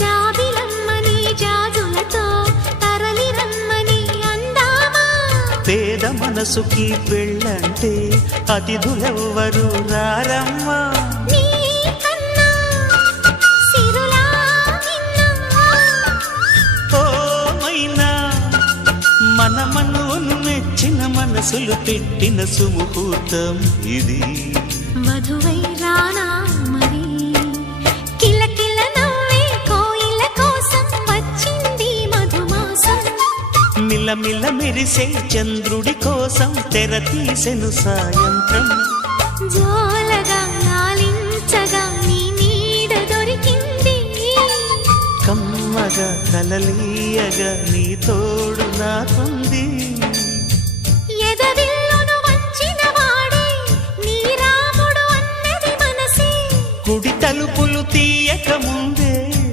జాబిలమ్మని జాజులతో తరలి రమ్మని అందామా పేద మనసుకి పెళ్ళంటే అతిథులెవ్వరు రారమ్మా మన మనువును మెచ్చిన మనసులు పెట్టిన సుముహూర్తం ఇది వధువై రానా మరి కిలకిల నవ్వే కోయిల కోసం వచ్చింది మధుమాసం మిలమిల మెరిసే చంద్రుడి కోసం తెర తీసెను సాయంత్రం జోలగా లాలించగా నీ నీడ దొరికింది కమ్మగా కలలీయగా నీ తోడు నాకుంది ఎదవిల్లును వంచిన వాడే నీ రాముడు అన్నది మనసే కుడి తలుపులు తీయక ముందు